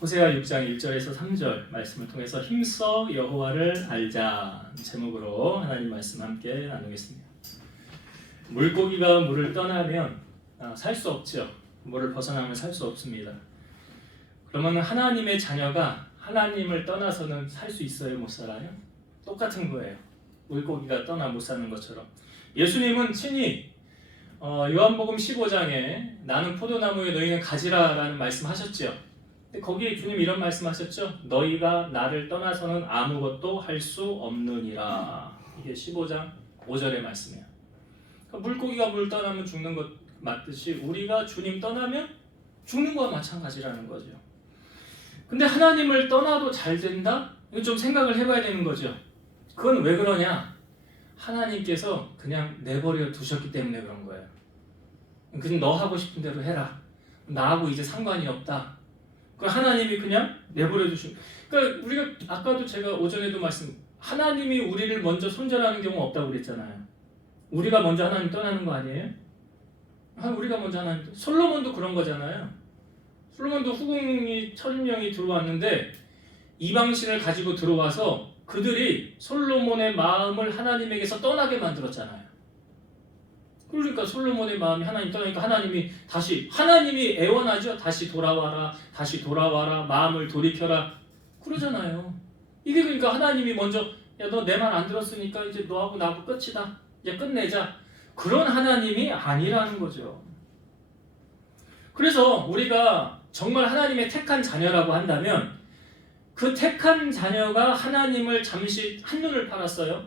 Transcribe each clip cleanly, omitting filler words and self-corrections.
호세아 6장 1절에서 3절 말씀을 통해서 힘써 여호와를 알자 제목으로 하나님 말씀 함께 나누겠습니다. 물고기가 물을 떠나면 살 수 없죠. 물을 벗어나면 살 수 없습니다. 그러면 하나님의 자녀가 하나님을 떠나서는 살 수 있어요? 못 살아요? 똑같은 거예요. 물고기가 떠나 못 사는 것처럼. 예수님은 친히 요한복음 15장에 나는 포도나무에 너희는 가지라 라는 말씀하셨죠. 거기에 주님 이런 말씀하셨죠. 너희가 나를 떠나서는 아무것도 할 수 없느니라. 이게 15장 5절의 말씀이에요. 그러니까 물고기가 물 떠나면 죽는 것 맞듯이 우리가 주님 떠나면 죽는 거와 마찬가지라는 거죠. 근데 하나님을 떠나도 잘 된다? 이거 좀 생각을 해봐야 되는 거죠. 그건 왜 그러냐? 하나님께서 그냥 내버려 두셨기 때문에 그런 거예요. 그냥 너 하고 싶은 대로 해라. 나하고 이제 상관이 없다. 그 하나님이 그냥 내버려 두신. 그러니까 우리가 아까도 제가 오전에도 하나님이 우리를 먼저 손절하는 경우 없다고 그랬잖아요. 우리가 먼저 하나님 떠나는 거 아니에요? 우리가 먼저 하나님. 솔로몬도 그런 거잖아요. 솔로몬도 후궁이 1000명이 들어왔는데 이방신을 가지고 들어와서 그들이 솔로몬의 마음을 하나님에게서 떠나게 만들었잖아요. 그러니까 솔로몬의 마음이 하나님 떠나니까 하나님이 애원하죠. 다시 돌아와라, 다시 돌아와라, 마음을 돌이켜라 그러잖아요. 이게 그러니까 하나님이 먼저 야, 너 내 말 안 들었으니까 이제 너하고 나하고 끝이다. 이제 끝내자. 그런 하나님이 아니라는 거죠. 그래서 우리가 정말 하나님의 택한 자녀라고 한다면 그 택한 자녀가 하나님을 잠시 한눈을 팔았어요.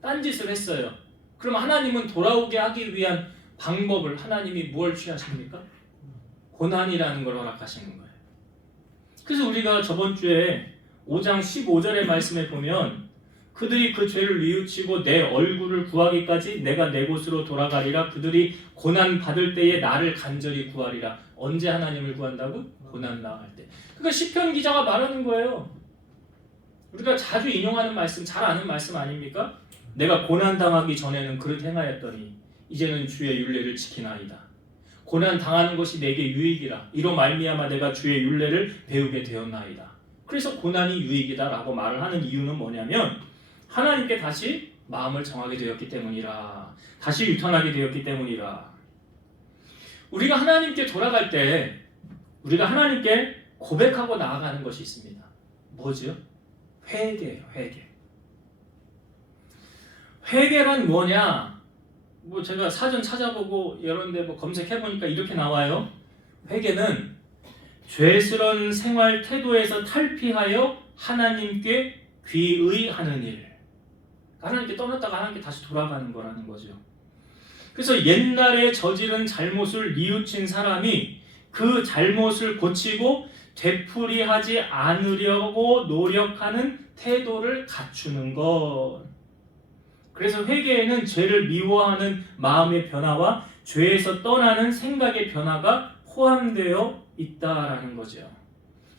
딴짓을 했어요. 그럼 하나님은 돌아오게 하기 위한 방법을 하나님이 무엇을 취하십니까? 고난이라는 걸 허락하시는 거예요. 그래서 우리가 저번 주에 5장 15절의 말씀에 보면 그들이 그 죄를 뉘우치고 내 얼굴을 구하기까지 내가 내 곳으로 돌아가리라. 그들이 고난 받을 때에 나를 간절히 구하리라. 언제 하나님을 구한다고? 고난 당할 때. 그러니까 시편 기자가 말하는 거예요. 우리가 자주 인용하는 말씀, 잘 아는 말씀 아닙니까? 내가 고난 당하기 전에는 그릇 행하였더니 이제는 주의 율례를 지키나이다. 고난 당하는 것이 내게 유익이라. 이로 말미암아 내가 주의 율례를 배우게 되었나이다. 그래서 고난이 유익이다라고 말을 하는 이유는 뭐냐면 하나님께 다시 마음을 정하게 되었기 때문이라. 다시 유턴하게 되었기 때문이라. 우리가 하나님께 돌아갈 때 우리가 하나님께 고백하고 나아가는 것이 있습니다. 뭐죠? 회개예요. 회개란 뭐냐? 제가 사전 찾아보고 여러 데 검색해보니까 이렇게 나와요. 회개는 죄스러운 생활 태도에서 탈피하여 하나님께 귀의하는 일. 하나님께 떠났다가 하나님께 다시 돌아가는 거라는 거죠. 그래서 옛날에 저지른 잘못을 뉘우친 사람이 그 잘못을 고치고 되풀이하지 않으려고 노력하는 태도를 갖추는 것. 그래서 회개에는 죄를 미워하는 마음의 변화와 죄에서 떠나는 생각의 변화가 포함되어 있다라는 거죠.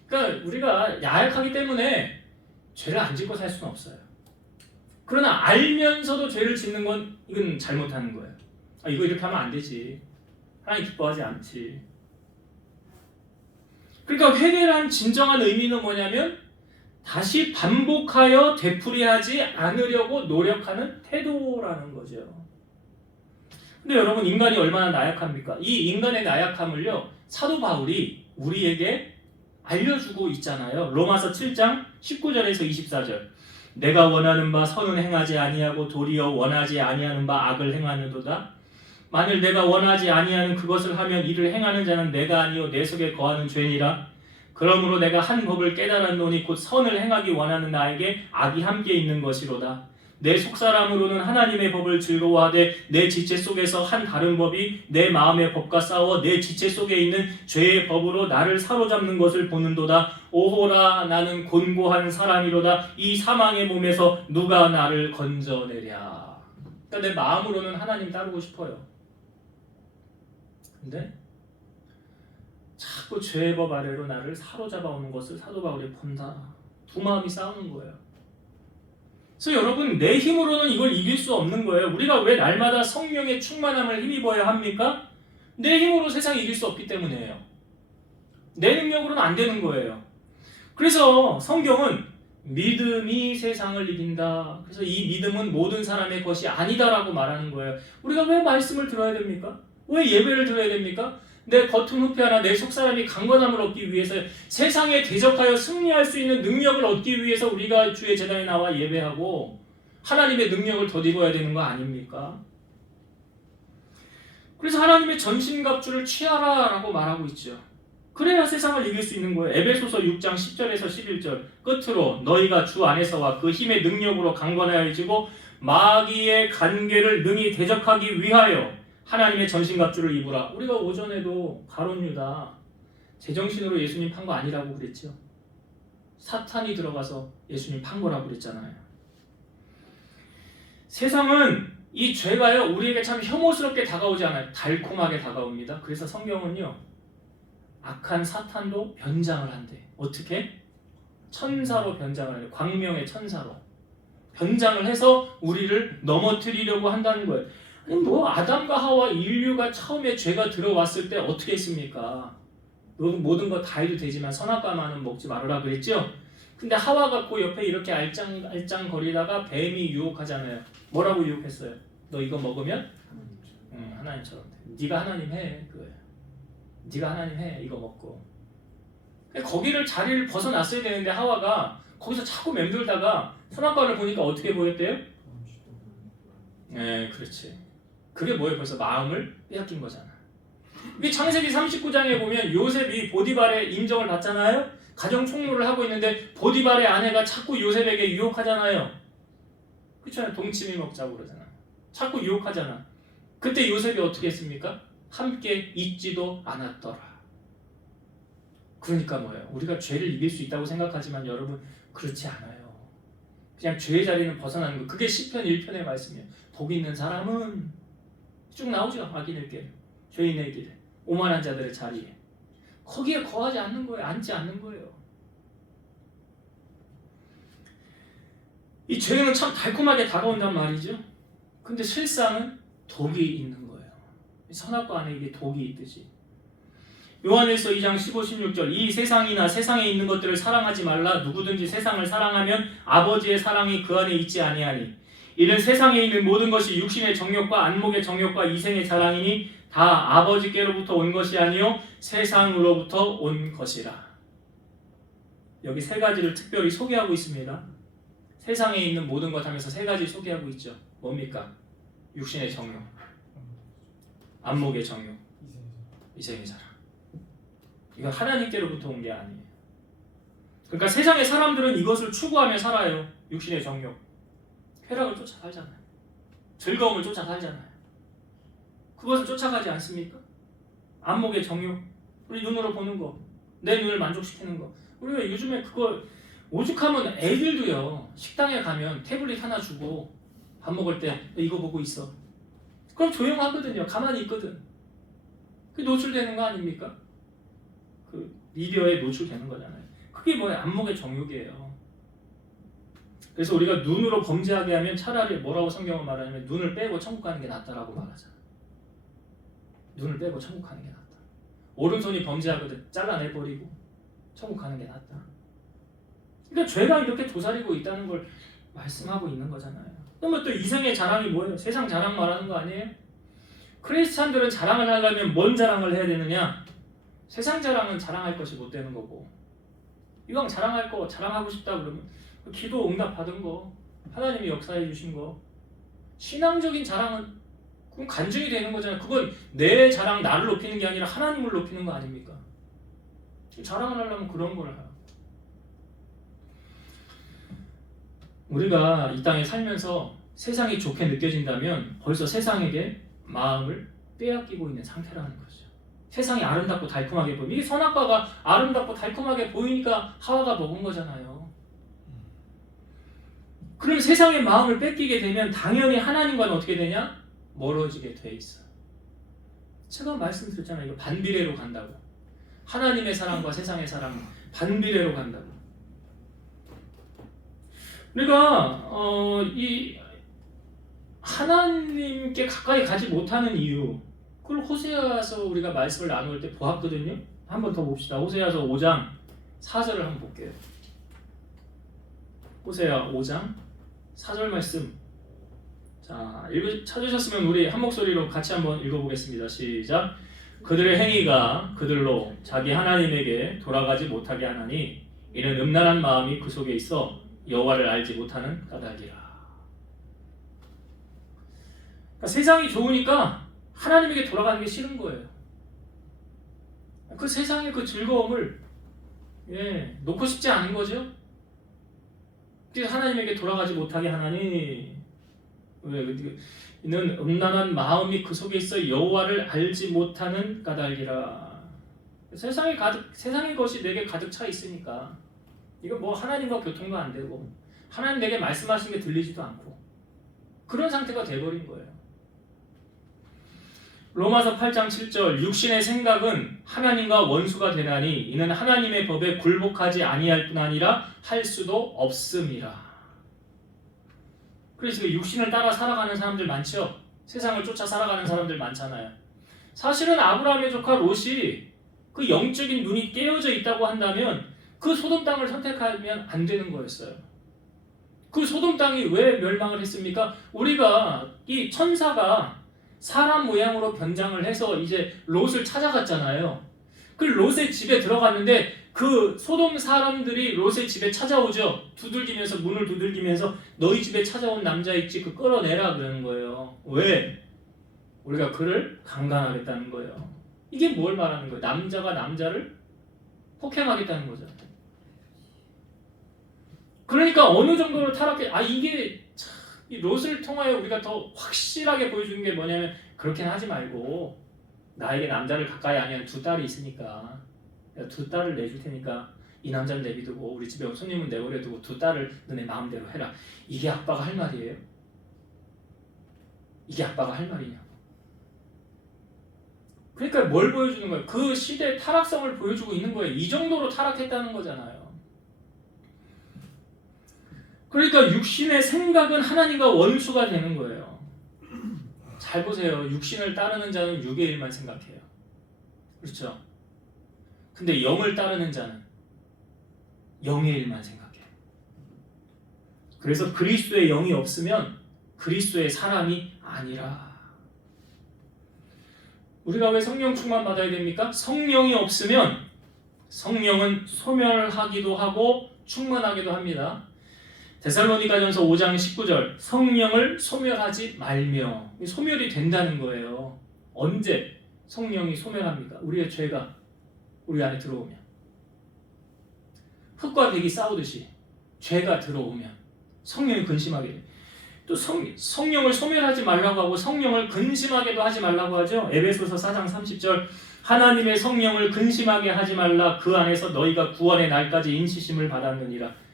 그러니까 우리가 야약하기 때문에 죄를 안 짓고 살 수는 없어요. 그러나 알면서도 죄를 짓는 건 이건 잘못하는 거예요. 이거 이렇게 하면 안 되지. 하나님 기뻐하지 않지. 그러니까 회개란 진정한 의미는 뭐냐면 다시 반복하여 되풀이하지 않으려고 노력하는 태도라는 거죠. 근데 여러분 인간이 얼마나 나약합니까? 이 인간의 나약함을요 사도 바울이 우리에게 알려주고 있잖아요. 로마서 7장 19절에서 24절. 내가 원하는 바 선은 행하지 아니하고 도리어 원하지 아니하는 바 악을 행하느도다. 만일 내가 원하지 아니하는 그것을 하면 이를 행하는 자는 내가 아니요 내 속에 거하는 죄니라. 그러므로 내가 한 법을 깨달았노니 곧 선을 행하기 원하는 나에게 악이 함께 있는 것이로다. 내 속사람으로는 하나님의 법을 즐거워하되 내 지체 속에서 한 다른 법이 내 마음의 법과 싸워 내 지체 속에 있는 죄의 법으로 나를 사로잡는 것을 보는도다. 오호라 나는 곤고한 사람이로다. 이 사망의 몸에서 누가 나를 건져내랴. 그러니까 내 마음으로는 하나님 따르고 싶어요. 근데 자꾸 죄의 법 아래로 나를 사로잡아 오는 것을 사도 바울이 본다. 두 마음이 싸우는 거예요. 그래서 여러분 내 힘으로는 이걸 이길 수 없는 거예요. 우리가 왜 날마다 성령의 충만함을 힘입어야 합니까? 내 힘으로 세상 이길 수 없기 때문이에요. 내 능력으로는 안 되는 거예요. 그래서 성경은 믿음이 세상을 이긴다. 그래서 이 믿음은 모든 사람의 것이 아니다라고 말하는 거예요. 우리가 왜 말씀을 들어야 됩니까? 왜 예배를 드려야 됩니까? 내 겉은 후패하나 내 속사람이 강건함을 얻기 위해서, 세상에 대적하여 승리할 수 있는 능력을 얻기 위해서 우리가 주의 제단에 나와 예배하고 하나님의 능력을 덧입어야 되는 거 아닙니까? 그래서 하나님의 전신갑주를 취하라 라고 말하고 있죠. 그래야 세상을 이길 수 있는 거예요. 에베소서 6장 10절에서 11절 끝으로 너희가 주 안에서와 그 힘의 능력으로 강건하여지고 마귀의 간계를 능히 대적하기 위하여 하나님의 전신갑주를 입으라. 우리가 오전에도 가룟 유다 제정신으로 예수님 판 거 아니라고 그랬죠. 사탄이 들어가서 예수님 판 거라고 그랬잖아요. 세상은 이 죄가요 우리에게 참 혐오스럽게 다가오지 않아요. 달콤하게 다가옵니다. 그래서 성경은요 악한 사탄도 변장을 한대. 어떻게? 천사로 변장을 해요. 광명의 천사로 변장을 해서 우리를 넘어뜨리려고 한다는 거예요. 뭐 아담과 하와 인류가 처음에 죄가 들어왔을 때 어떻게 했습니까? 모든 거 다 해도 되지만 선악과만은 먹지 말아라 그랬죠? 근데 하와가 그 옆에 이렇게 알짱 거리다가 뱀이 유혹하잖아요. 뭐라고 유혹했어요? 너 이거 먹으면 하나님처럼 돼. 네가 하나님 해. 그거예요. 네가 하나님 해. 이거 먹고. 거기를 자리를 벗어났어야 되는데 하와가 거기서 자꾸 맴돌다가 선악과를 보니까 어떻게 보였대요? 네, 그렇지. 그게 뭐예요? 벌써 마음을 빼앗긴 거잖아. 이게 창세기 39장에 보면 요셉이 보디발의 인정을 받잖아요. 가정 총무를 하고 있는데 보디발의 아내가 자꾸 요셉에게 유혹하잖아요. 그렇잖아요. 동치미 먹자고 그러잖아. 자꾸 유혹하잖아. 그때 요셉이 어떻게 했습니까? 함께 있지도 않았더라. 그러니까 뭐예요? 우리가 죄를 이길 수 있다고 생각하지만 여러분 그렇지 않아요. 그냥 죄의 자리는 벗어나는 거. 그게 시편 1편의 말씀이에요. 복 있는 사람은 쭉 나오죠. 악인의 길, 죄인의 길, 오만한 자들의 자리에. 거기에 거하지 않는 거예요. 앉지 않는 거예요. 이 죄는 참 달콤하게 다가온단 말이죠. 근데 실상은 독이 있는 거예요. 선악과 안에 이게 독이 있듯이. 요한일서 2장 15, 16절 이 세상이나 세상에 있는 것들을 사랑하지 말라. 누구든지 세상을 사랑하면 아버지의 사랑이 그 안에 있지 아니하니 이는 세상에 있는 모든 것이 육신의 정욕과 안목의 정욕과 이생의 자랑이니 다 아버지께로부터 온 것이 아니요 세상으로부터 온 것이라. 여기 세 가지를 특별히 소개하고 있습니다. 세상에 있는 모든 것 하면서 세 가지 소개하고 있죠. 뭡니까? 육신의 정욕, 안목의 정욕, 이생의 자랑. 이건 하나님께로부터 온 게 아니에요. 그러니까 세상의 사람들은 이것을 추구하며 살아요. 육신의 정욕. 쾌락을 쫓아 살잖아요. 즐거움을 쫓아 살잖아요. 그것을 쫓아가지 않습니까? 안목의 정욕, 우리 눈으로 보는 거, 내 눈을 만족시키는 거. 우리가 요즘에 그거 오죽하면 애들도요. 식당에 가면 태블릿 하나 주고 밥 먹을 때 이거 보고 있어. 그럼 조용하거든요. 가만히 있거든. 그게 노출되는 거 아닙니까? 그 미디어에 노출되는 거잖아요. 그게 뭐예요? 안목의 정욕이에요. 그래서 우리가 눈으로 범죄하게 하면 차라리 뭐라고 성경은 말하냐면 눈을 빼고 천국 가는 게 낫다라고 말하잖아. 눈을 빼고 천국 가는 게 낫다. 오른손이 범죄하거든. 잘라내버리고 천국 가는 게 낫다. 그러니까 죄가 이렇게 도사리고 있다는 걸 말씀하고 있는 거잖아요. 그러면 또 이생의 자랑이 뭐예요? 세상 자랑 말하는 거 아니에요? 크리스찬들은 자랑을 하려면 뭔 자랑을 해야 되느냐? 세상 자랑은 자랑할 것이 못 되는 거고, 이왕 자랑할 거 자랑하고 싶다 그러면 기도 응답 받은 거, 하나님이 역사해 주신 거, 신앙적인 자랑은 그건 간증이 되는 거잖아요. 그건 내 자랑, 나를 높이는 게 아니라 하나님을 높이는 거 아닙니까? 자랑을 하려면 그런 걸 해요. 우리가 이 땅에 살면서 세상이 좋게 느껴진다면 벌써 세상에게 마음을 빼앗기고 있는 상태라는 거죠. 세상이 아름답고 달콤하게 보이면, 이게 선악과가 아름답고 달콤하게 보이니까 하와가 먹은 거잖아요. 그럼 세상의 마음을 뺏기게 되면 당연히 하나님과는 어떻게 되냐? 멀어지게 돼 있어. 제가 말씀드렸잖아요. 이거 반비례로 간다고. 하나님의 사랑과 세상의 사랑은 반비례로 간다고. 그러니까 이 하나님께 가까이 가지 못하는 이유, 그걸 호세아서 우리가 말씀을 나눌 때 보았거든요. 한 번 더 봅시다. 호세아서 5장 4절을 한번 볼게요. 호세아 5장 4절 말씀. 자, 찾으셨으면 우리 한 목소리로 같이 한번 읽어보겠습니다. 시작. 그들의 행위가 그들로 자기 하나님에게 돌아가지 못하게 하나니 이는 음란한 마음이 그 속에 있어 여호와를 알지 못하는 까닭이라. 그러니까 세상이 좋으니까 하나님에게 돌아가는 게 싫은 거예요. 그 세상의 그 즐거움을 놓고 싶지 않은 거죠. 하나님에게 돌아가지 못하게 하나니 이는 음란한 마음이 그 속에 있어 여호와를 알지 못하는 까닭이라. 세상의 것이 내게 가득 차 있으니까 이거 뭐 하나님과 교통도 안 되고 하나님 내게 말씀하신 게 들리지도 않고 그런 상태가 돼버린 거예요. 로마서 8장 7절 육신의 생각은 하나님과 원수가 되나니 이는 하나님의 법에 굴복하지 아니할 뿐 아니라 할 수도 없음이라. 그래서 육신을 따라 살아가는 사람들 많죠. 세상을 쫓아 살아가는 사람들 많잖아요. 사실은 아브라함의 조카 롯이 그 영적인 눈이 깨어져 있다고 한다면 그 소돔 땅을 선택하면 안 되는 거였어요. 그 소돔 땅이 왜 멸망을 했습니까? 우리가 이 천사가 사람 모양으로 변장을 해서 이제 롯을 찾아갔잖아요. 그 롯의 집에 들어갔는데 그 소돔 사람들이 롯의 집에 찾아오죠. 두들기면서 문을 두들기면서 너희 집에 찾아온 남자 있지 그 끌어내라 그러는 거예요. 왜? 우리가 그를 강간하겠다는 거예요. 이게 뭘 말하는 거예요? 남자가 남자를 폭행하겠다는 거죠. 그러니까 어느 정도로 타락해 이게 참, 이 롯을 통하여 우리가 더 확실하게 보여주는 게 뭐냐면 그렇게는 하지 말고 나에게 남자를 가까이 아니한 두 딸이 있으니까 두 딸을 내줄 테니까 이 남자는 내비두고 우리 집에 온 손님은 내버려두고 두 딸을 너네 마음대로 해라. 이게 아빠가 할 말이에요? 이게 아빠가 할 말이냐고. 그러니까 뭘 보여주는 거예요? 그 시대의 타락성을 보여주고 있는 거예요. 이 정도로 타락했다는 거잖아요. 그러니까 육신의 생각은 하나님과 원수가 되는 거예요. 잘 보세요. 육신을 따르는 자는 육의 일만 생각해요. 그렇죠? 근데 영을 따르는 자는 영의 일만 생각해요. 그래서 그리스도의 영이 없으면 그리스도의 사람이 아니라. 우리가 왜 성령 충만 받아야 됩니까? 성령이 없으면 성령은 소멸하기도 하고 충만하기도 합니다. 데살로니가전서 5장 19절 성령을 소멸하지 말며. 소멸이 된다는 거예요. 언제 성령이 소멸합니까? 우리의 죄가 우리 안에 들어오면. 흙과 백이 싸우듯이 죄가 들어오면 성령이 근심하게 돼요. 또 성령을 소멸하지 말라고 하고 성령을 근심하게도 하지 말라고 하죠. 에베소서 4장 30절 하나님의 성령을 근심하게 하지 말라. 그 안에서 너희가 구원의 날까지 인치심을 받았느니라.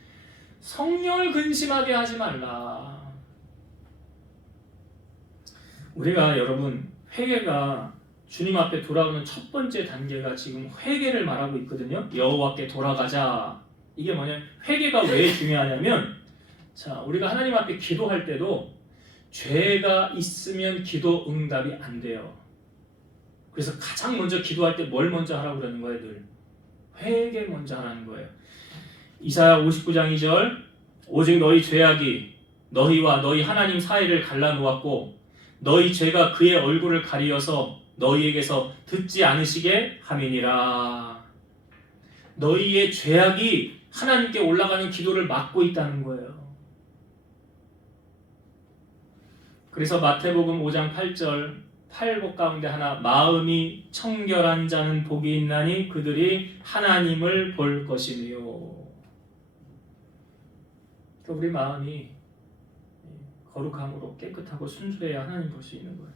성령을 근심하게 하지 말라. 우리가 여러분 회개가 주님 앞에 돌아오는 첫 번째 단계가 지금 회개를 말하고 있거든요. 여호와께 돌아가자. 이게 뭐냐면 회개가 왜 중요하냐면 자, 우리가 하나님 앞에 기도할 때도 죄가 있으면 기도 응답이 안 돼요. 그래서 가장 먼저 기도할 때 뭘 먼저 하라고 그러는 거예요? 늘 회개 먼저 하라는 거예요. 이사야 59장 2절 오직 너희 죄악이 너희와 너희 하나님 사이를 갈라놓았고 너희 죄가 그의 얼굴을 가리어서 너희에게서 듣지 않으시게 함이니라. 너희의 죄악이 하나님께 올라가는 기도를 막고 있다는 거예요. 그래서 마태복음 5장 8절 팔복 가운데 하나 마음이 청결한 자는 복이 있나니 그들이 하나님을 볼 것이며. 우리 마음이 거룩함으로 깨끗하고 순수해야 하나님 볼 수 있는 거예요.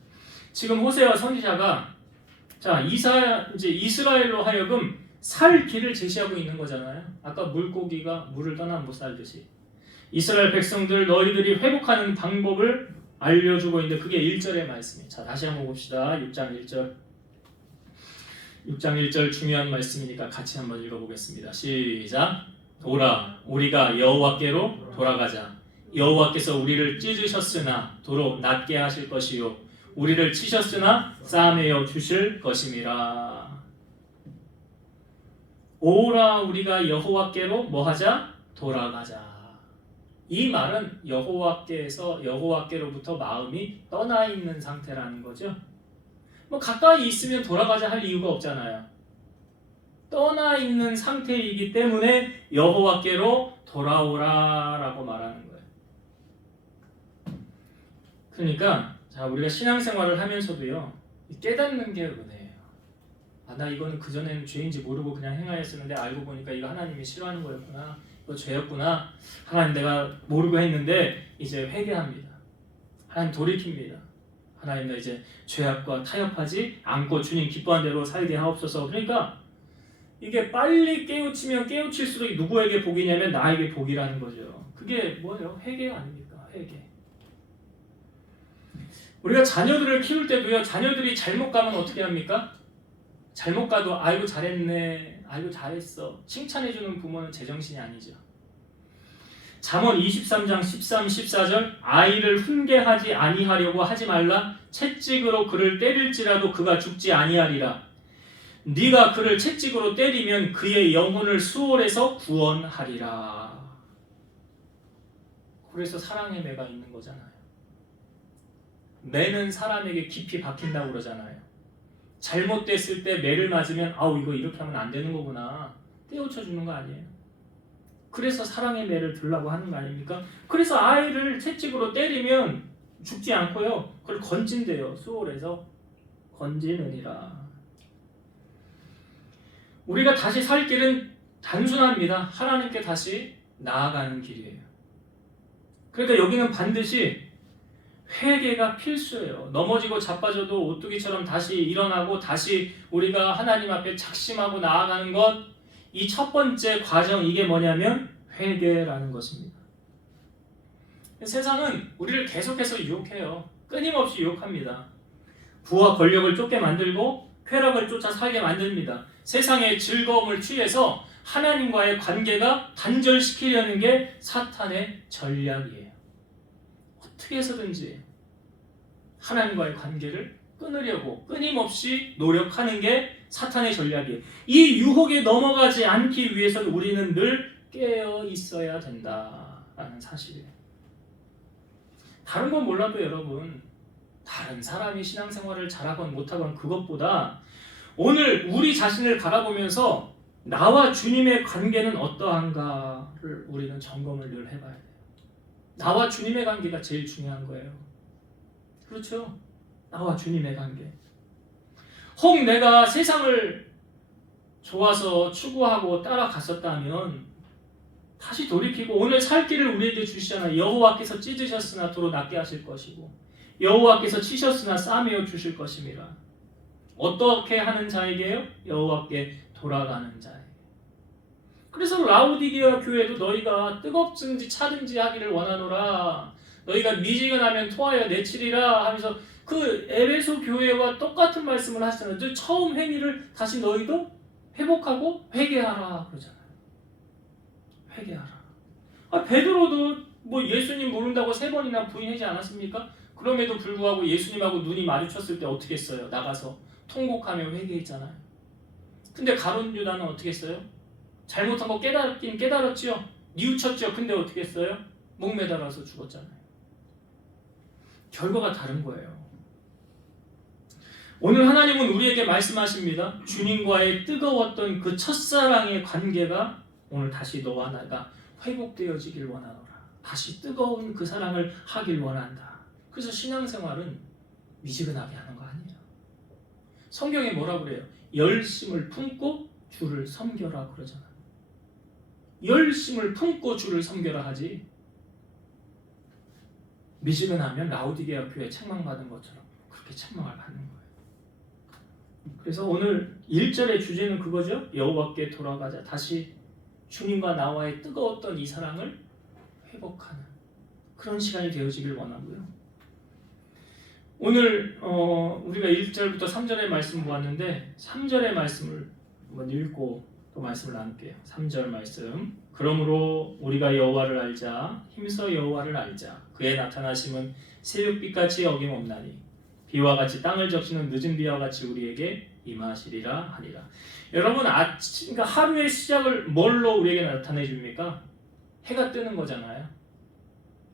지금 호세아 선지자가 자 이제 이스라엘로 하여금 살 길을 제시하고 있는 거잖아요. 아까 물고기가 물을 떠나 못 살듯이 이스라엘 백성들 너희들이 회복하는 방법을 알려주고 있는데 그게 1절의 말씀이에요. 자 다시 한번 봅시다. 6장 1절 6장 1절 중요한 말씀이니까 같이 한번 읽어보겠습니다. 시작. 오라 우리가 여호와께로 돌아가자. 여호와께서 우리를 찢으셨으나 도로 낫게 하실 것이요 우리를 치셨으나 싸매어 주실 것임이라. 오라 우리가 여호와께로 뭐하자? 돌아가자. 이 말은 여호와께로부터 마음이 떠나 있는 상태라는 거죠. 뭐 가까이 있으면 돌아가자 할 이유가 없잖아요. 떠나 있는 상태이기 때문에 여호와께로 돌아오라라고 말하는 거예요. 그러니까 자, 우리가 신앙생활을 하면서도요, 깨닫는 게 은혜예요. 나 이거는 그전에는 죄인지 모르고 그냥 행하였었는데 알고 보니까 이거 하나님이 싫어하는 거였구나, 이거 죄였구나, 하나님 내가 모르고 했는데 이제 회개합니다. 하나님 돌이킵니다. 하나님 나 이제 죄악과 타협하지 않고 주님 기뻐한 대로 살게 하옵소서. 그러니까 이게 빨리 깨우치면 깨우칠수록 누구에게 복이냐면 나에게 복이라는 거죠. 그게 뭐예요? 회개 아닙니까? 회개. 우리가 자녀들을 키울 때도요, 자녀들이 잘못 가면 어떻게 합니까? 잘못 가도 아이고 잘했네, 아이고 잘했어, 칭찬해주는 부모는 제정신이 아니죠. 잠언 23장 13, 14절 아이를 훈계하지 아니하려고 하지 말라. 채찍으로 그를 때릴지라도 그가 죽지 아니하리라. 네가 그를 채찍으로 때리면 그의 영혼을 수월에서 구원하리라. 그래서 사랑의 매가 있는 거잖아요. 매는 사람에게 깊이 박힌다고 그러잖아요. 잘못됐을 때 매를 맞으면 아우 이거 이렇게 하면 안 되는 거구나, 떼어쳐 주는 거 아니에요. 그래서 사랑의 매를 들라고 하는 거 아닙니까? 그래서 아이를 채찍으로 때리면 죽지 않고요, 그걸 건진대요. 수월에서 건지느니라. 우리가 다시 살 길은 단순합니다. 하나님께 다시 나아가는 길이에요. 그러니까 여기는 반드시 회개가 필수예요. 넘어지고 자빠져도 오뚜기처럼 다시 일어나고 다시 우리가 하나님 앞에 작심하고 나아가는 것, 이 첫 번째 과정, 이게 뭐냐면 회개라는 것입니다. 세상은 우리를 계속해서 유혹해요. 끊임없이 유혹합니다. 부와 권력을 쫓게 만들고 쾌락을 쫓아 살게 만듭니다. 세상의 즐거움을 취해서 하나님과의 관계가 단절시키려는 게 사탄의 전략이에요. 어떻게 해서든지 하나님과의 관계를 끊으려고 끊임없이 노력하는 게 사탄의 전략이에요. 이 유혹에 넘어가지 않기 위해서는 우리는 늘 깨어 있어야 된다라는 사실이에요. 다른 건 몰라도 여러분, 다른 사람이 신앙생활을 잘하건 못하건 그것보다 오늘 우리 자신을 바라보면서 나와 주님의 관계는 어떠한가를 우리는 점검을 늘 해봐야 돼요. 나와 주님의 관계가 제일 중요한 거예요. 그렇죠? 나와 주님의 관계. 혹 내가 세상을 좋아서 추구하고 따라갔었다면 다시 돌이키고, 오늘 살 길을 우리에게 주시잖아요. 여호와께서 찢으셨으나 도로 낫게 하실 것이고 여호와께서 치셨으나 싸매어 주실 것임이라. 어떻게 하는 자에게요? 여호와께 돌아가는 자에게. 그래서 라우디게아 교회도 너희가 뜨겁든지 차든지 하기를 원하노라, 너희가 미지근하면 토하여 내치리라 하면서 그 에베소 교회와 똑같은 말씀을 하시잖아요. 처음 행위를 다시 너희도 회복하고 회개하라 그러잖아요. 회개하라. 베드로도 뭐 예수님 모른다고 3번이나 부인하지 않았습니까? 그럼에도 불구하고 예수님하고 눈이 마주쳤을 때 어떻게 했어요? 나가서 통곡하며 회개했잖아요. 근데 가룟 유다는 어떻게 했어요? 잘못한 거 깨달았긴 깨달았지요. 뉘우쳤죠. 근데 어떻게 했어요? 목매달아서 죽었잖아요. 결과가 다른 거예요. 오늘 하나님은 우리에게 말씀하십니다. 주님과의 뜨거웠던 그 첫사랑의 관계가 오늘 다시 너와 나가 회복되어지길 원하노라. 다시 뜨거운 그 사랑을 하길 원한다. 그래서 신앙생활은 미지근하게 하는 거 아니에요. 성경에 뭐라 그래요? 열심을 품고 주를 섬겨라 그러잖아요. 열심을 품고 주를 섬겨라 하지, 미지근하면 라우디게아 교회 책망받은 것처럼 그렇게 책망을 받는 거예요. 그래서 오늘 1절의 주제는 그거죠. 여호와께 돌아가자. 다시 주님과 나와의 뜨거웠던 이 사랑을 회복하는 그런 시간이 되어지길 원하고요. 오늘 우리가 1절부터 3절의 말씀 보았는데 3절의 말씀을 한번 읽고 또 말씀을 나눌게요. 3절 말씀. 그러므로 우리가 여호와를 알자. 힘써 여호와를 알자. 그의 나타나심은 새벽빛같이 어김없나니 비와 같이 땅을 적시는 늦은 비와 같이 우리에게 임하시리라 하니라. 여러분, 그러니까 하루의 시작을 뭘로 우리에게 나타내 줍니까? 해가 뜨는 거잖아요.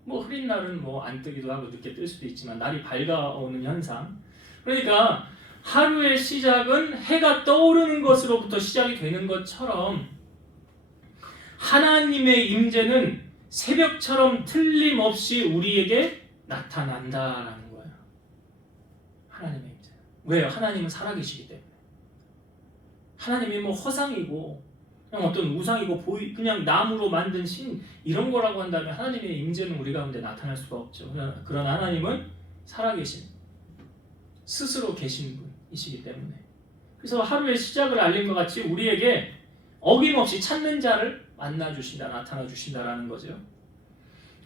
뭐 흐린 날은 뭐 안 뜨기도 하고 늦게 뜰 수도 있지만 날이 밝아오는 현상. 그러니까 하루의 시작은 해가 떠오르는 것으로부터 시작이 되는 것처럼 하나님의 임재는 새벽처럼 틀림없이 우리에게 나타난다라는 거예요. 하나님의 임재. 왜요? 하나님은 살아계시기 때문에. 하나님이 뭐 허상이고 그냥 어떤 우상이고 그냥 나무로 만든 신 이런 거라고 한다면 하나님의 임재는 우리 가운데 나타날 수가 없죠. 그러나 하나님은 살아계신 스스로 계신 분이시기 때문에 그래서 하루의 시작을 알린 것 같이 우리에게 어김없이 찾는 자를 만나주신다, 나타나주신다라는 거죠.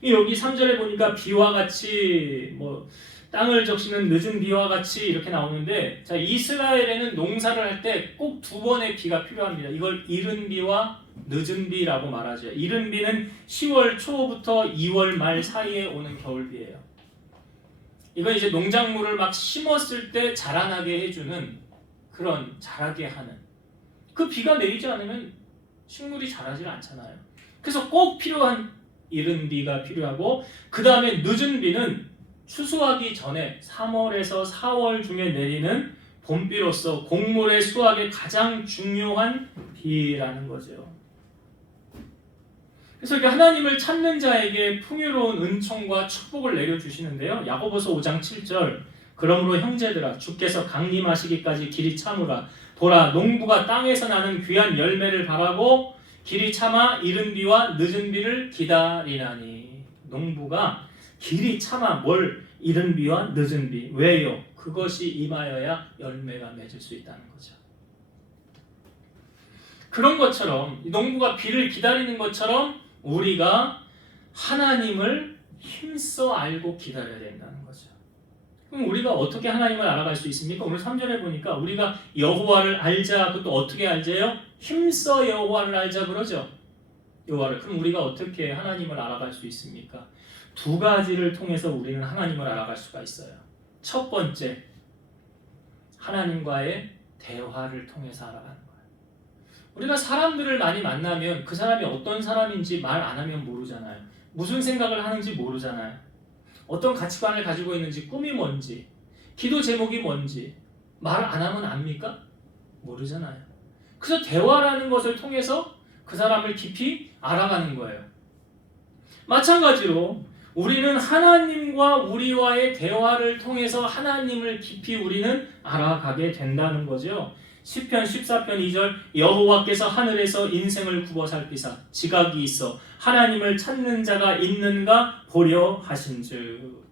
여기 3절에 보니까 비와 같이 뭐 땅을 적시는 늦은 비와 같이 이렇게 나오는데 자, 이스라엘에는 농사를 할 때 꼭 두 번의 비가 필요합니다. 이걸 이른 비와 늦은 비라고 말하죠. 이른 비는 10월 초부터 2월 말 사이에 오는 겨울비예요. 이건 이제 농작물을 막 심었을 때 자라나게 해주는 그런 자라게 하는 그 비가 내리지 않으면 식물이 자라지 않잖아요. 그래서 꼭 필요한 이른 비가 필요하고 그 다음에 늦은 비는 추수하기 전에 3월에서 4월 중에 내리는 봄비로서 곡물의 수확에 가장 중요한 비라는 거죠. 그래서 이렇게 하나님을 찾는 자에게 풍요로운 은총과 축복을 내려주시는데요. 야고보서 5장 7절 그러므로 형제들아 주께서 강림하시기까지 길이 참으라. 보라 농부가 땅에서 나는 귀한 열매를 바라고 길이 참아 이른 비와 늦은 비를 기다리나니. 농부가 길이 참아 뭘 이른 비와 늦은 비. 왜요? 그것이 임하여야 열매가 맺을 수 있다는 거죠. 그런 것처럼 농부가 비를 기다리는 것처럼 우리가 하나님을 힘써 알고 기다려야 된다는 거죠. 그럼 우리가 어떻게 하나님을 알아갈 수 있습니까? 오늘 3절에 보니까 우리가 여호와를 알자. 그것도 어떻게 알자요? 힘써 여호와를 알자 그러죠. 여호와를. 그럼 우리가 어떻게 하나님을 알아갈 수 있습니까? 두 가지를 통해서 우리는 하나님을 알아갈 수가 있어요. 첫 번째, 하나님과의 대화를 통해서 알아가는 거예요. 우리가 사람들을 많이 만나면 그 사람이 어떤 사람인지 말 안 하면 모르잖아요. 무슨 생각을 하는지 모르잖아요. 어떤 가치관을 가지고 있는지, 꿈이 뭔지, 기도 제목이 뭔지 말 안 하면 압니까? 모르잖아요. 그래서 대화라는 것을 통해서 그 사람을 깊이 알아가는 거예요. 마찬가지로 우리는 하나님과 우리와의 대화를 통해서 하나님을 깊이 우리는 알아가게 된다는 거죠. 시편 14편 2절 여호와께서 하늘에서 인생을 굽어 살피사 지각이 있어 하나님을 찾는 자가 있는가 보려 하신즉.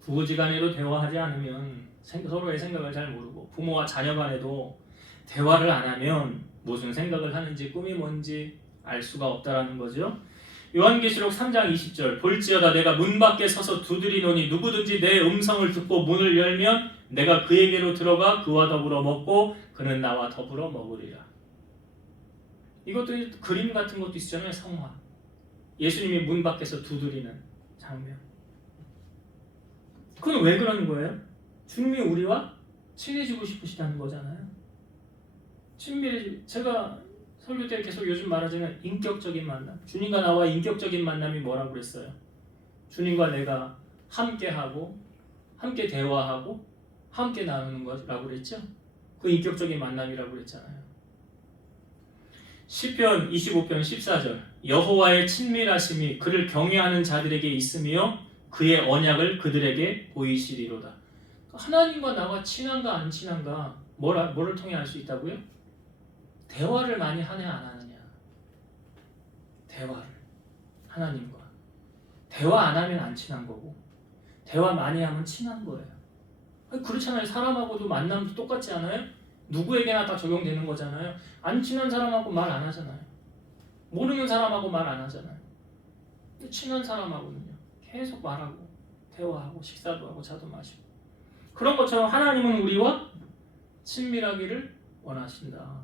부부지간에도 대화하지 않으면 서로의 생각을 잘 모르고 부모와 자녀 간에도 대화를 안 하면 무슨 생각을 하는지 꿈이 뭔지 알 수가 없다라는 거죠. 요한계시록 3장 20절 볼지어다 내가 문 밖에 서서 두드리노니 누구든지 내 음성을 듣고 문을 열면 내가 그에게로 들어가 그와 더불어 먹고 그는 나와 더불어 먹으리라. 이것도 그림 같은 것도 있잖아요. 성화. 예수님이 문 밖에서 두드리는 장면. 그건 왜 그러는 거예요? 주님이 우리와 친해지고 싶으시다는 거잖아요. 친밀해지고. 제가 설교 때 계속 요즘 말하자면 인격적인 만남. 주님과 나와 인격적인 만남이 뭐라고 그랬어요? 주님과 내가 함께하고 함께 대화하고 함께 나누는 거라고 그랬죠? 그 인격적인 만남이라고 그랬잖아요. 시편 25편 14절 여호와의 친밀하심이 그를 경외하는 자들에게 있으며 그의 언약을 그들에게 보이시리로다. 하나님과 나와 친한가 안 친한가 뭐를 통해 알 수 있다고요? 대화를 많이 하냐 안 하느냐. 대화를 하나님과 대화 안 하면 안 친한 거고 대화 많이 하면 친한 거예요. 그렇잖아요. 사람하고도 만남도 똑같지 않아요? 누구에게나 다 적용되는 거잖아요. 안 친한 사람하고 말 안 하잖아요. 모르는 사람하고 말 안 하잖아요. 근데 친한 사람하고는요. 계속 말하고 대화하고 식사도 하고 차도 마시고. 그런 것처럼 하나님은 우리와 친밀하기를 원하신다.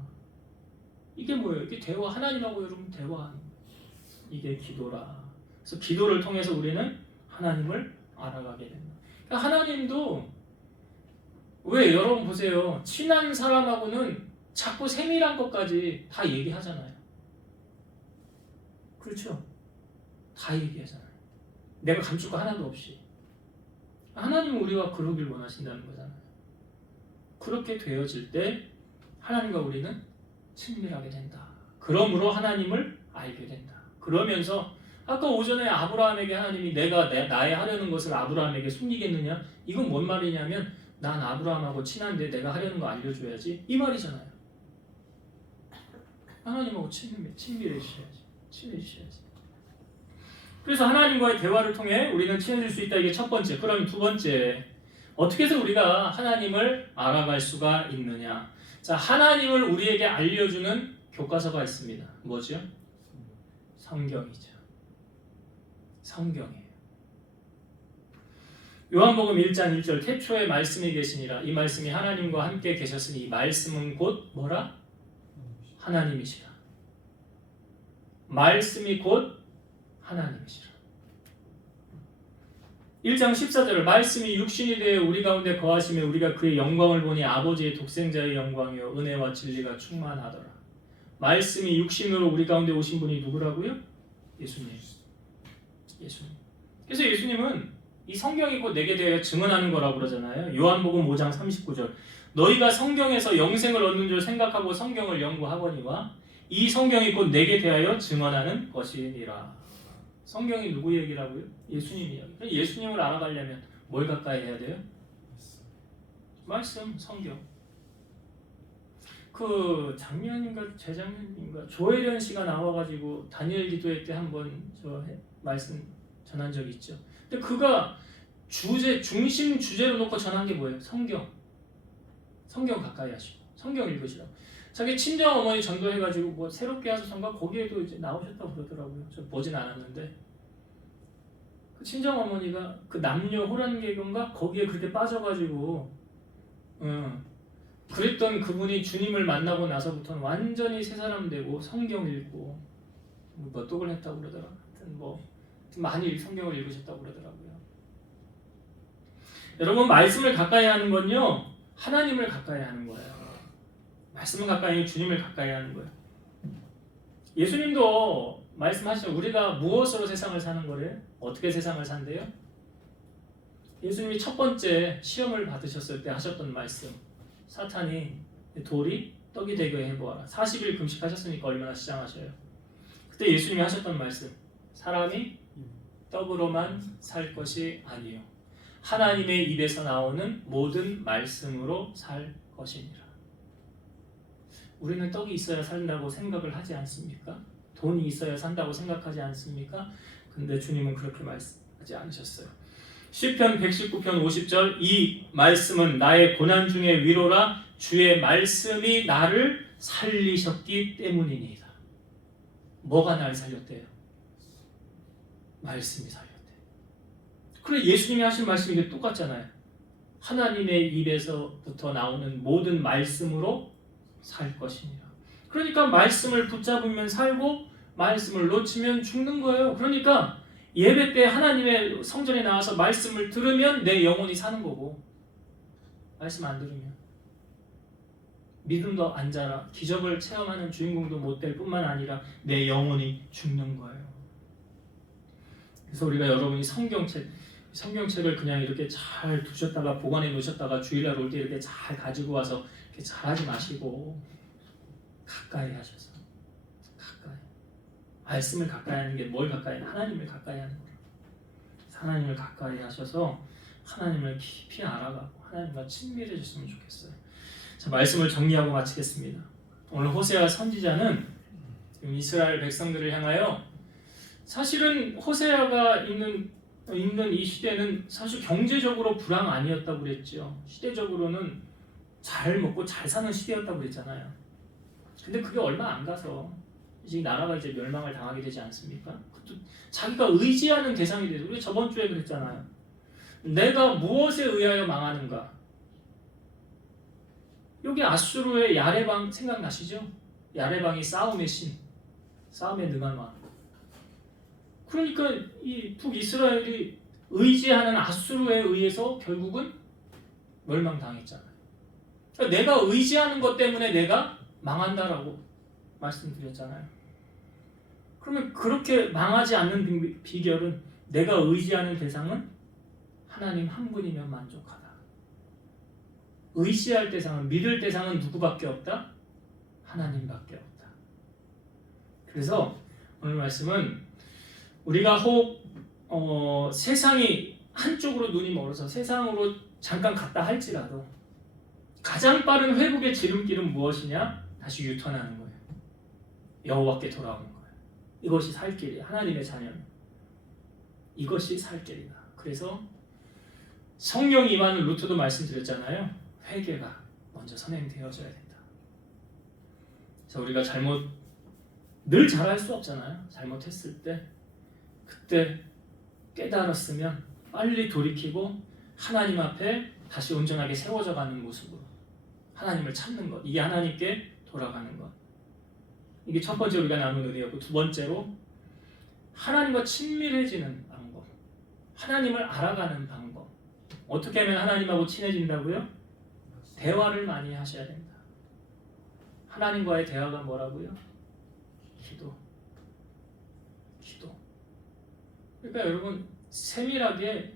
이게 뭐예요? 이게 대화. 하나님하고 여러분 대화하는 거예요. 이게 기도라. 그래서 기도를 통해서 우리는 하나님을 알아가게 됩니다. 그러니까 하나님도 왜 여러분 보세요. 친한 사람하고는 자꾸 세밀한 것까지 다 얘기하잖아요. 그렇죠? 다 얘기하잖아요. 내가 감출 거 하나도 없이. 하나님은 우리가 그러길 원하신다는 거잖아요. 그렇게 되어질 때 하나님과 우리는 친밀하게 된다. 그러므로 하나님을 알게 된다. 그러면서 아까 오전에 아브라함에게 하나님이 내가 나의 하려는 것을 아브라함에게 숨기겠느냐? 이건 뭔 말이냐면 난 아브라함하고 친한데 내가 하려는 거 알려줘야지 이 말이잖아요. 하나님하고 친밀해지셔야지. 그래서 하나님과의 대화를 통해 우리는 친해질 수 있다. 이게 첫 번째. 그럼 두 번째, 어떻게 해서 우리가 하나님을 알아갈 수가 있느냐? 자, 하나님을 우리에게 알려주는 교과서가 있습니다. 뭐죠? 성경이죠. 성경이에요. 요한복음 1장 1절 태초에 말씀이 계시니라. 이 말씀이 하나님과 함께 계셨으니 이 말씀은 곧 뭐라? 하나님이시라. 말씀이 곧 하나님이시라. 1장 14절을 말씀이 육신이 되어 우리 가운데 거하시며 우리가 그의 영광을 보니 아버지의 독생자의 영광이요 은혜와 진리가 충만하더라. 말씀이 육신으로 우리 가운데 오신 분이 누구라고요? 예수님. 그래서 예수님은 이 성경이 곧 내게 대하여 증언하는 거라고 그러잖아요. 요한복음 5장 39절 너희가 성경에서 영생을 얻는 줄 생각하고 성경을 연구하거니와 이 성경이 곧 내게 대하여 증언하는 것이니라. 성경이 누구 얘기라고요? 예수님 이야기. 예수님을 알아가려면 뭘 가까이 해야 돼요? 말씀, 성경. 그 작년인가 재작년인가 조혜련 씨가 나와가지고 다니엘 기도회 때 한번 저 말씀 전한 적이 있죠. 근데 그가 중심 주제로 놓고 전한 게 뭐예요? 성경. 성경 가까이 하시고 성경 읽으시라고. 자기 친정 어머니 전도해가지고 뭐 새롭게 하소서인가 거기에도 이제 나오셨다고 그러더라고요. 저 보진 않았는데 그 친정 어머니가 그 남녀 호란계교인가 거기에 그렇게 빠져가지고 그랬던 그분이 주님을 만나고 나서부터는 완전히 새 사람 되고 성경 읽고 뭐 떡을 했다고 그러더라고요. 하여튼 뭐 많이 성경을 읽으셨다고 그러더라고요. 여러분 말씀을 가까이 하는 건요 하나님을 가까이 하는 거예요. 말씀을 가까이 하는 주님을 가까이 하는 거예요. 예수님도 말씀하시죠. 우리가 무엇으로 세상을 사는 거래요? 어떻게 세상을 산대요? 예수님이 첫 번째 시험을 받으셨을 때 하셨던 말씀. 사탄이 돌이 떡이 되게 해보아라. 40일 금식하셨으니까 얼마나 시장하셔요. 그때 예수님이 하셨던 말씀. 사람이 떡으로만 살 것이 아니요 하나님의 입에서 나오는 모든 말씀으로 살 것이니라. 우리는 떡이 있어야 산다고 생각을 하지 않습니까? 돈이 있어야 산다고 생각하지 않습니까? 근데 주님은 그렇게 말씀하지 않으셨어요. 시편 119편 50절 이 말씀은 나의 고난 중에 위로라 주의 말씀이 나를 살리셨기 때문이니이다. 뭐가 나를 살렸대요? 말씀이 살렸대요. 그래 예수님이 하신 말씀이 이게 똑같잖아요. 하나님의 입에서부터 나오는 모든 말씀으로 살 것이니라. 그러니까 말씀을 붙잡으면 살고 말씀을 놓치면 죽는 거예요. 그러니까 예배 때 하나님의 성전에 나와서 말씀을 들으면 내 영혼이 사는 거고 말씀 안 들으면 믿음도 안 자라 기적을 체험하는 주인공도 못 될 뿐만 아니라 내 영혼이 죽는 거예요. 그래서 우리가 여러분이 성경책을 그냥 이렇게 잘 두셨다가 보관해 놓으셨다가 주일날 올 때 이렇게 잘 가지고 와서 이렇게 잘 하지 마시고 가까이 하셔서 가까이 말씀을 가까이 하는 게 뭘 가까이 하는 하나님을 가까이 하는 거예요. 하나님을 가까이 하셔서 하나님을 깊이 알아가고 하나님과 친밀해졌으면 좋겠어요. 자, 말씀을 정리하고 마치겠습니다. 오늘 호세아 선지자는 이스라엘 백성들을 향하여 사실은 호세아가 있는 이 시대는 사실 경제적으로 불황 아니었다고 그랬죠. 시대적으로는 잘 먹고 잘 사는 시대였다고 그랬잖아요. 근데 그게 얼마 안 가서 이제 나라가 이제 멸망을 당하게 되지 않습니까? 그것도 자기가 의지하는 대상이 돼서 우리 저번 주에 그랬잖아요. 내가 무엇에 의하여 망하는가? 여기 아수르의 야레방 생각나시죠? 야레방이 싸움의 신, 싸움에 능한 왕. 그러니까 이 북이스라엘이 의지하는 아수르에 의해서 결국은 멸망당했잖아요. 그러니까 내가 의지하는 것 때문에 내가 망한다라고 말씀드렸잖아요. 그러면 그렇게 망하지 않는 비결은 내가 의지하는 대상은 하나님 한 분이면 만족하다. 의지할 대상은, 믿을 대상은 누구밖에 없다? 하나님밖에 없다. 그래서 오늘 말씀은 우리가 혹 세상이 한쪽으로 눈이 멀어서 세상으로 잠깐 갔다 할지라도 가장 빠른 회복의 지름길은 무엇이냐? 다시 유턴하는 거예요. 여호와께 돌아오는 거예요. 이것이 살 길이에요. 하나님의 자녀는 이것이 살 길이다. 그래서 성령 임하는 루트도 말씀드렸잖아요. 회개가 먼저 선행되어져야 된다. 그래서 우리가 늘 잘할 수 없잖아요. 잘못했을 때 그때 깨달았으면 빨리 돌이키고 하나님 앞에 다시 온전하게 세워져 가는 모습으로 하나님을 찾는 것, 이게 하나님께 돌아가는 것. 이게 첫 번째 우리가 나눈 은혜였고, 두 번째로 하나님과 친밀해지는 방법, 하나님을 알아가는 방법. 어떻게 하면 하나님하고 친해진다고요? 대화를 많이 하셔야 된다. 하나님과의 대화가 뭐라고요? 기도. 그러니까 여러분 세밀하게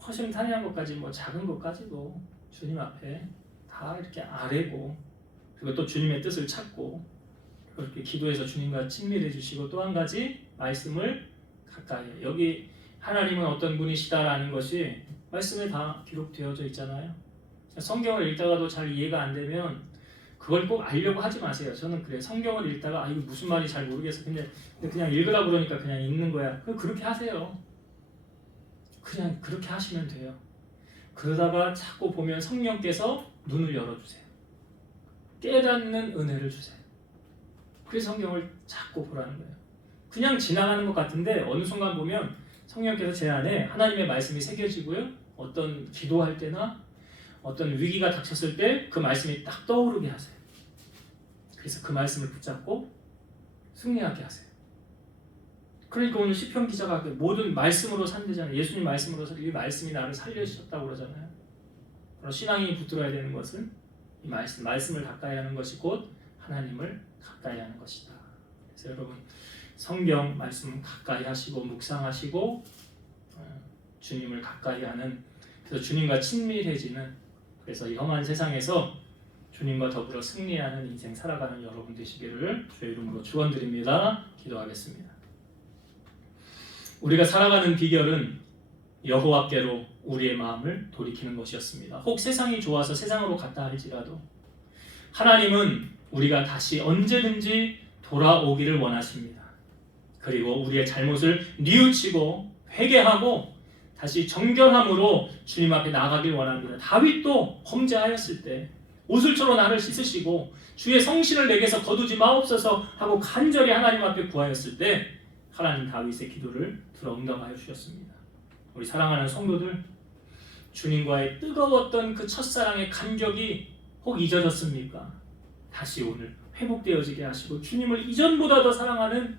허심탄회한 것까지 작은 것까지도 주님 앞에 다 이렇게 아뢰고, 그리고 또 주님의 뜻을 찾고 그렇게 기도해서 주님과 친밀해 주시고, 또 한 가지 말씀을 가까이 해요. 여기 하나님은 어떤 분이시다라는 것이 말씀에 다 기록되어져 있잖아요. 성경을 읽다가도 잘 이해가 안 되면 그걸 꼭 알려고 하지 마세요. 저는 그래요. 성경을 읽다가 이거 무슨 말인지 잘 모르겠어. 근데 그냥 읽으라 그러니까 그냥 읽는 거야. 그렇게 하세요. 그냥 그렇게 하시면 돼요. 그러다가 자꾸 보면 성령께서 눈을 열어주세요. 깨닫는 은혜를 주세요. 그래서 성경을 자꾸 보라는 거예요. 그냥 지나가는 것 같은데 어느 순간 보면 성령께서 제 안에 하나님의 말씀이 새겨지고요. 어떤 기도할 때나 어떤 위기가 닥쳤을 때 그 말씀이 딱 떠오르게 하세요. 그래서 그 말씀을 붙잡고 승리하게 하세요. 그러니까 오늘 시편 기자가 모든 말씀으로 산대잖아요. 예수님 말씀으로 이 말씀이 나를 살려주셨다고 그러잖아요. 그럼 신앙이 붙들어야 되는 것은 이 말씀을 가까이 하는 것이 곧 하나님을 가까이 하는 것이다. 그래서 여러분 성경 말씀 가까이 하시고 묵상하시고 주님을 가까이 하는, 그래서 주님과 친밀해지는, 그래서 이 험한 세상에서 주님과 더불어 승리하는 인생 살아가는 여러분 되시기를 주의 이름으로 축원드립니다. 기도하겠습니다. 우리가 살아가는 비결은 여호와께로 우리의 마음을 돌이키는 것이었습니다. 혹 세상이 좋아서 세상으로 갔다 할지라도 하나님은 우리가 다시 언제든지 돌아오기를 원하십니다. 그리고 우리의 잘못을 뉘우치고 회개하고 다시 정결함으로 주님 앞에 나아가길 원합니다. 다윗도 범죄하였을 때 옷을처럼 나를 씻으시고 주의 성신을 내게서 거두지 마옵소서 하고 간절히 하나님 앞에 구하였을 때 하나님 다윗의 기도를 들어 응답하여 주셨습니다. 우리 사랑하는 성도들, 주님과의 뜨거웠던 그 첫사랑의 감격이 혹 잊어졌습니까? 다시 오늘 회복되어지게 하시고 주님을 이전보다 더 사랑하는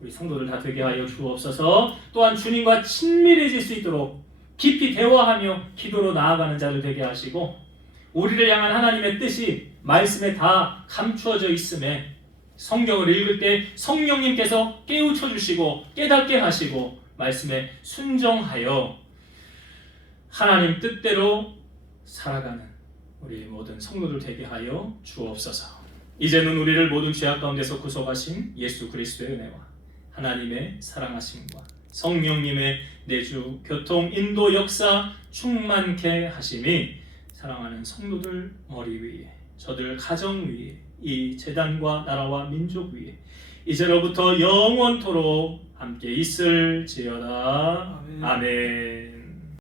우리 성도들 다 되게 하여 주옵소서. 또한 주님과 친밀해질 수 있도록 깊이 대화하며 기도로 나아가는 자들 되게 하시고, 우리를 향한 하나님의 뜻이 말씀에 다 감추어져 있음에 성경을 읽을 때 성령님께서 깨우쳐 주시고 깨닫게 하시고 말씀에 순종하여 하나님 뜻대로 살아가는 우리 모든 성도들 되게 하여 주옵소서. 이제는 우리를 모든 죄악 가운데서 구속하신 예수 그리스도의 은혜와 하나님의 사랑하심과 성령님의 내주, 교통, 인도, 역사 충만케 하심이 사랑하는 성도들 머리 위에, 저들 가정 위에, 이 제단과 나라와 민족 위에 이제로부터 영원토록 함께 있을지어다. 아멘.